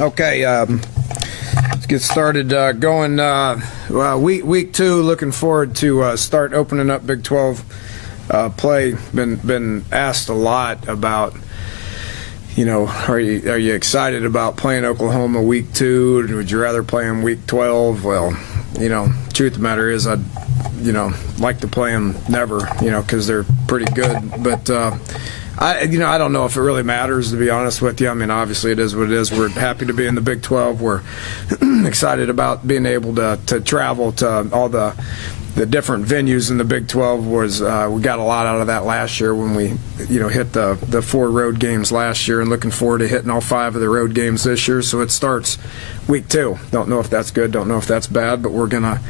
Okay, let's get started going. Week 2, looking forward to start opening up Big 12 play. Been asked a lot about, are you excited about playing Oklahoma Week 2? Would you rather play them Week 12? Well, truth of the matter is I'd, like to play them never, because they're pretty good. But I don't know if it really matters, to be honest with you. I mean, obviously it is what it is. We're happy to be in the Big 12. We're excited about being able to travel to all the different venues in the Big 12. We got a lot out of that last year when we, hit the 4 road games last year, and looking forward to hitting all 5 of the road games this year. So it starts Week 2. Don't know if that's good. Don't know if that's bad, but we're gonna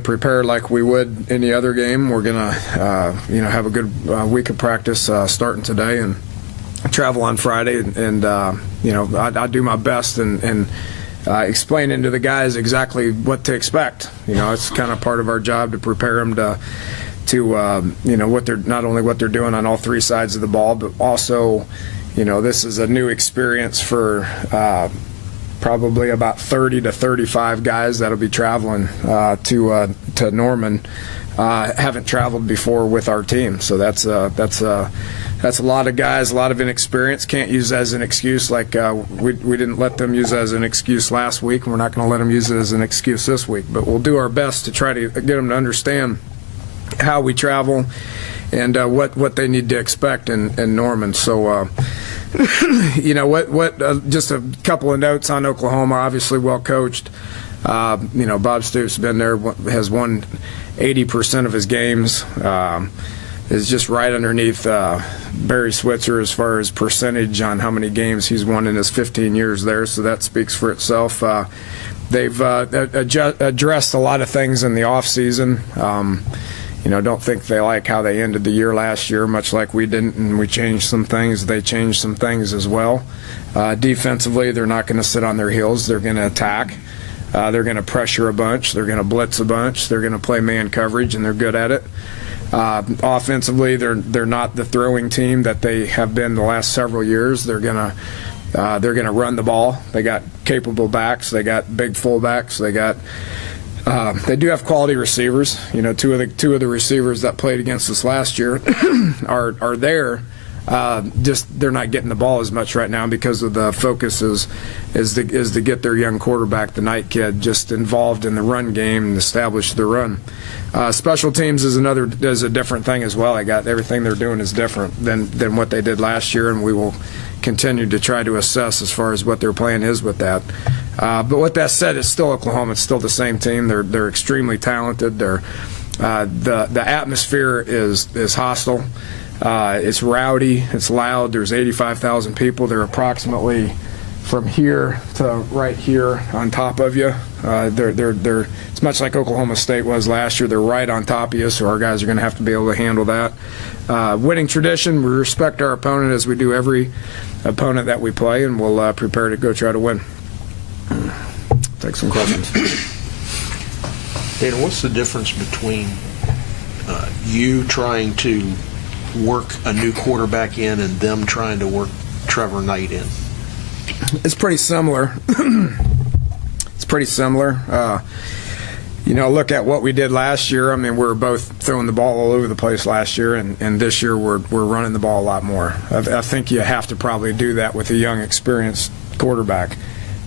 prepare like we would any other game. We're gonna, have a good week of practice starting today and travel on Friday. And I do my best and explaining to the guys exactly what to expect. It's kind of part of our job to prepare them to what they're not only what they're doing on all 3 sides of the ball, but also, this is a new experience for probably about 30 to 35 guys that'll be traveling to Norman. Haven't traveled before with our team, so that's a lot of guys, a lot of inexperience. Can't use as an excuse like we didn't let them use as an excuse last week, and we're not going to let them use it as an excuse this week. But we'll do our best to try to get them to understand how we travel and what they need to expect in Norman. So. Just a couple of notes on Oklahoma. Obviously, well coached. Bob Stoops been there, has won 80% of his games. Is just right underneath Barry Switzer as far as percentage on how many games he's won in his 15 years there. So that speaks for itself. They've addressed a lot of things in the off season. Don't think they like how they ended the year last year, much like we didn't, and we changed some things. They changed some things as well. Defensively, they're not going to sit on their heels. They're going to attack. They're going to pressure a bunch. They're going to blitz a bunch. They're going to play man coverage, and they're good at it. Offensively, they're not the throwing team that they have been the last several years. They're going to run the ball. They got capable backs. They got big fullbacks. They do have quality receivers. Two of the receivers that played against us last year are there. Just they're not getting the ball as much right now because of the focus is to get their young quarterback, the Knight kid, just involved in the run game and establish the run. Special teams is a different thing as well. Everything they're doing is different than what they did last year, and we will continue to try to assess as far as what their plan is with that. But with that said, it's still Oklahoma. It's still the same team. They're extremely talented. The atmosphere is hostile. It's rowdy. It's loud. There's 85,000 people. They're approximately from here to right here on top of you. It's much like Oklahoma State was last year. They're right on top of you, so our guys are going to have to be able to handle that. Winning tradition, we respect our opponent as we do every opponent that we play, and we'll prepare to go try to win. Take some questions. Dana, what's the difference between you trying to work a new quarterback in and them trying to work Trevor Knight in? It's pretty similar. Look at what we did last year. I mean, we were both throwing the ball all over the place last year, and this year we're running the ball a lot more. I think you have to probably do that with a young, experienced quarterback.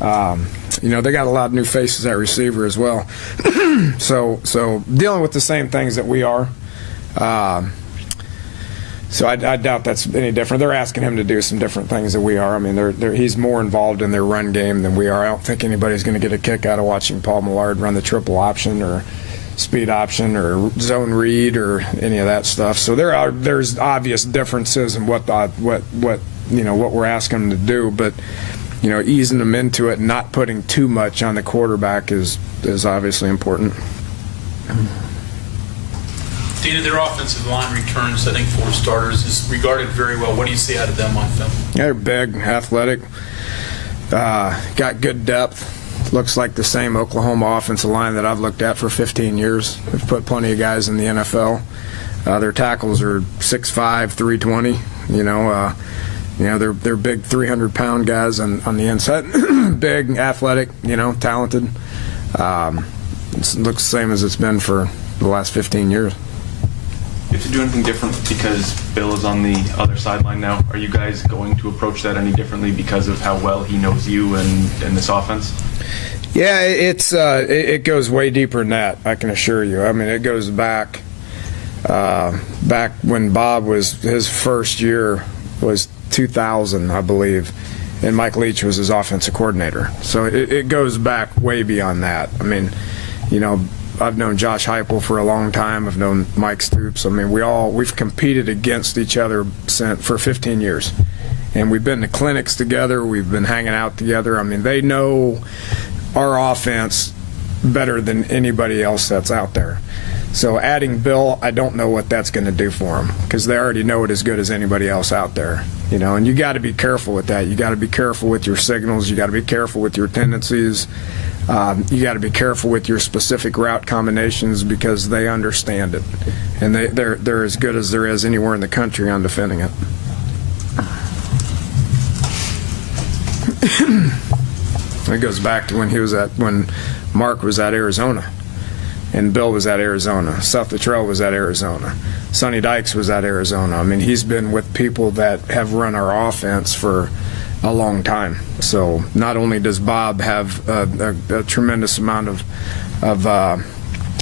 They got a lot of new faces at receiver as well. so dealing with the same things that we are. So I doubt that's any different. They're asking him to do some different things than we are. I mean, he's more involved in their run game than we are. I don't think anybody's going to get a kick out of watching Paul Millard run the triple option or speed option or zone read or any of that stuff. So there's obvious differences in what we're asking them to do, but easing them into it and not putting too much on the quarterback is obviously important. Dana, their offensive line returns, I think, 4 starters, is regarded very well. What do you see out of them on film? They're big, athletic, got good depth. Looks like the same Oklahoma offensive line that I've looked at for 15 years. They've put plenty of guys in the NFL. Their tackles are 6'5", 320. You know, they're big 300-pound guys on the inside, big, athletic, you know, talented. It looks the same as it's been for the last 15 years. You have to do anything different because Bill is on the other sideline now? Are you guys going to approach that any differently because of how well he knows you and this offense? Yeah, it goes way deeper than that, I can assure you. I mean, it goes back when Bob was, his first year was 2000, I believe, and Mike Leach was his offensive coordinator. So it goes back way beyond that. I mean, you know, I've known Josh Heupel for a long time. I've known Mike Stoops. I mean, we've competed against each other for 15 years. And we've been to clinics together. We've been hanging out together. I mean, they know our offense better than anybody else that's out there. So adding Bill, I don't know what that's going to do for them because they already know it as good as anybody else out there. You know, and you got to be careful with that. You got to be careful with your signals. You got to be careful with your tendencies. You got to be careful with your specific route combinations because they understand it, and they're as good as there is anywhere in the country on defending it. It goes back to when Mark was at Arizona, and Bill was at Arizona. Seth Luttrell was at Arizona. Sonny Dykes was at Arizona. I mean, he's been with people that have run our offense for a long time. So not only does Bob have a tremendous amount of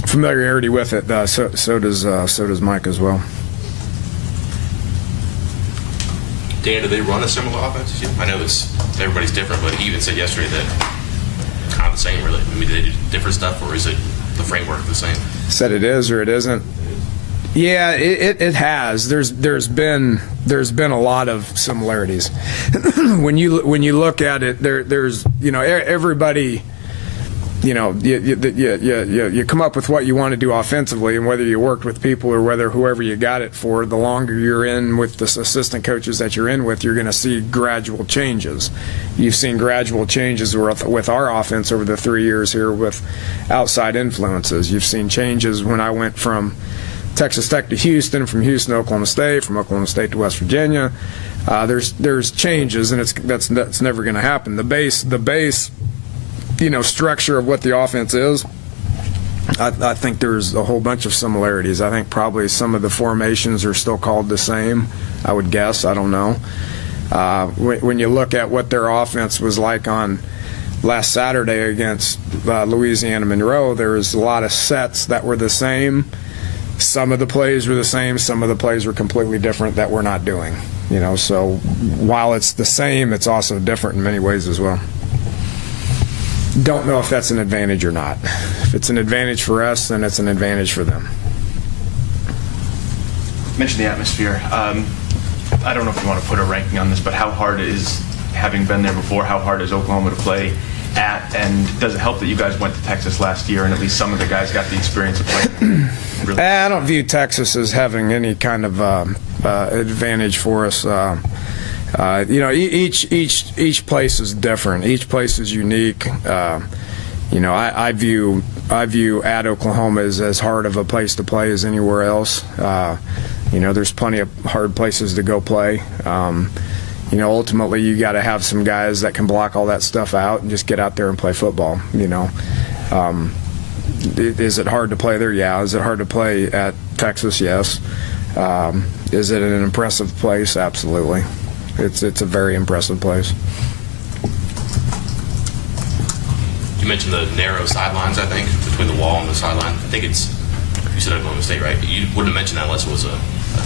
familiarity with it, so does Mike as well. Dan, do they run a similar offense as you? I know everybody's different, but he even said yesterday that kind of the same, really. I mean, do they do different stuff, or is it the framework the same? Said it is or it isn't. Yeah, it has. There's been a lot of similarities. when you look at it, there's, you know, everybody, you know, you come up with what you want to do offensively, and whether you worked with people or whether whoever you got it for, the longer you're in with the assistant coaches that you're in with, you're going to see gradual changes. You've seen gradual changes with our offense over the 3 years here with outside influences. You've seen changes when I went from Texas Tech to Houston, from Houston to Oklahoma State, from Oklahoma State to West Virginia. There's changes, and that's never going to happen. The base, you know, structure of what the offense is, I think there's a whole bunch of similarities. I think probably some of the formations are still called the same, I would guess. I don't know. When you look at what their offense was like on last Saturday against Louisiana Monroe, there was a lot of sets that were the same. Some of the plays were the same. Some of the plays were completely different that we're not doing. You know, so while it's the same, it's also different in many ways as well. Don't know if that's an advantage or not. If it's an advantage for us, then it's an advantage for them. You mentioned the atmosphere. I don't know if you want to put a ranking on this, but how hard is, having been there before, how hard is Oklahoma to play at? And does it help that you guys went to Texas last year and at least some of the guys got the experience of playing? Really? I don't view Texas as having any kind of advantage for us. You know, each place is different. Each place is unique. You know, I view at Oklahoma as hard of a place to play as anywhere else. You know, there's plenty of hard places to go play. You know, ultimately you got to have some guys that can block all that stuff out and just get out there and play football. You know, is it hard to play there? Yeah. Is it hard to play at Texas? Yes. Is it an impressive place? Absolutely. It's a very impressive place. You mentioned the narrow sidelines, I think, between the wall and the sideline. I think you said Oklahoma State, right? You wouldn't have mentioned that unless it was a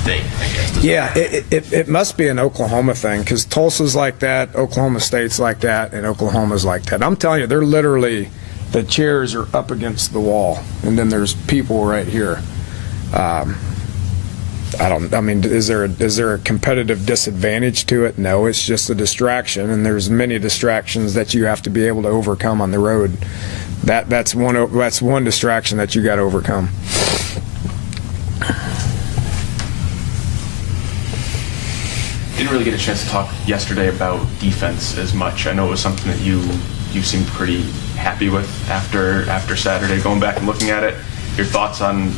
thing, I guess. Yeah, it must be an Oklahoma thing because Tulsa's like that, Oklahoma State's like that, and Oklahoma's like that. I'm telling you, they're literally, the chairs are up against the wall, and then there's people right here. I mean, is there a competitive disadvantage to it? No, it's just a distraction, and there's many distractions that you have to be able to overcome on the road. That's one distraction that you got to overcome. Didn't really get a chance to talk yesterday about defense as much. I know it was something that you seemed pretty happy with after Saturday, going back and looking at it. Your thoughts on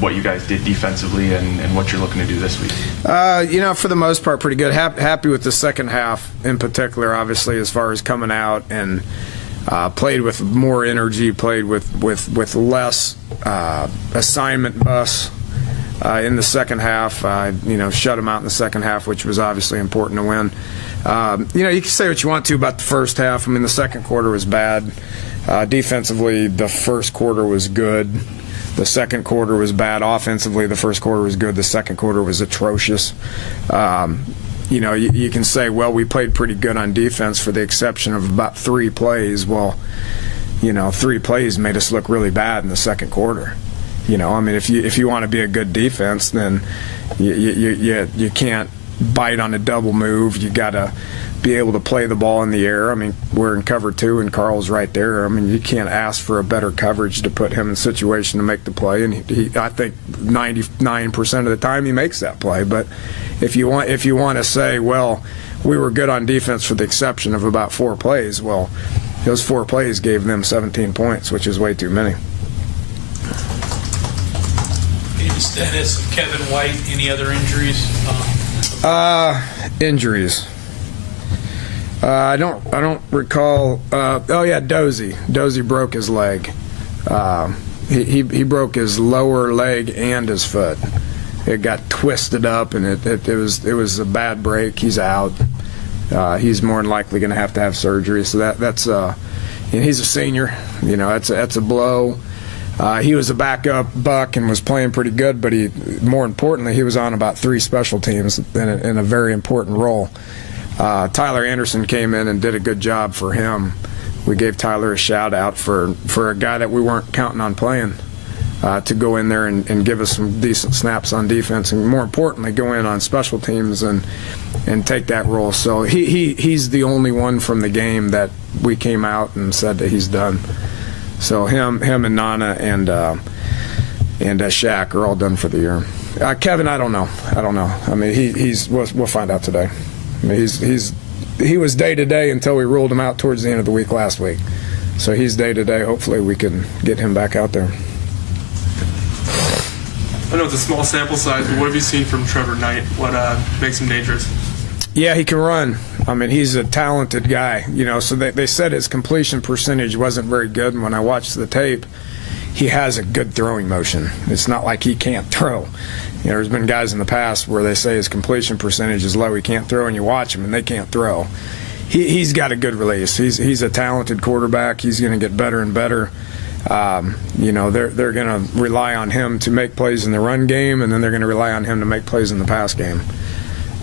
what you guys did defensively and what you're looking to do this week? For the most part, pretty good. Happy with the second half in particular, obviously, as far as coming out and played with more energy, played with less assignment bus in the second half. Shut them out in the second half, which was obviously important to win. You can say what you want to about the first half. I mean, the second quarter was bad. Defensively, the first quarter was good. The second quarter was bad. Offensively, the first quarter was good. The second quarter was atrocious. You can say, well, we played pretty good on defense for the exception of about 3 plays. Well, 3 plays made us look really bad in the second quarter. If you want to be a good defense, then you can't bite on a double move. You got to be able to play the ball in the air. I mean, we're in cover 2 and Carl's right there. I mean, you can't ask for a better coverage to put him in a situation to make the play. And I think 99% of the time he makes that play. But if you want to say, well, we were good on defense for the exception of about 4 plays, well, those 4 plays gave them 17 points, which is way too many. Any status of Kevin White? Any other injuries? Injuries. I don't recall. Dozy. Dozy broke his leg. He broke his lower leg and his foot. It got twisted up, and it was a bad break. He's out. He's more than likely going to have surgery. So that's he's a senior. That's a blow. He was a backup buck and was playing pretty good, but more importantly, he was on about 3 special teams in a very important role. Tyler Anderson came in and did a good job for him. We gave Tyler a shout out for a guy that we weren't counting on playing to go in there and give us some decent snaps on defense, and more importantly, go in on special teams and take that role. So he's the only one from the game that we came out and said that he's done. So him and Nana and Shaq are all done for the year. Kevin, I don't know. I mean, we'll find out today. I mean, he was day to day until we ruled him out towards the end of the week last week. So he's day to day. Hopefully, we can get him back out there. I know it's a small sample size, but what have you seen from Trevor Knight? What makes him dangerous? Yeah, he can run. I mean, he's a talented guy. So they said his completion percentage wasn't very good. And when I watched the tape, he has a good throwing motion. It's not like he can't throw. There's been guys in the past where they say his completion percentage is low, he can't throw, and you watch him and they can't throw. He's got a good release. He's a talented quarterback. He's going to get better and better. They're going to rely on him to make plays in the run game, and then they're going to rely on him to make plays in the pass game.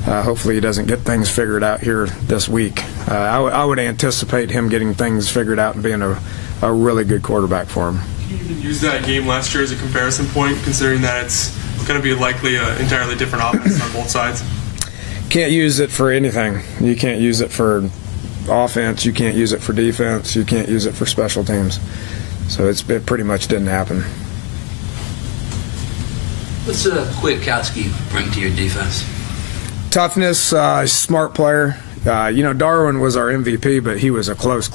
Hopefully he doesn't get things figured out here this week. I would anticipate him getting things figured out and being a really good quarterback for him. Can you even use that game last year as a comparison point, considering that it's going to be likely an entirely different offense on both sides? Can't use it for anything. You can't use it for offense. You can't use it for defense. You can't use it for special teams. So it pretty much didn't happen. What's Kwiatkowski bring to your defense? Toughness, smart player. Darwin was our MVP, but he was a close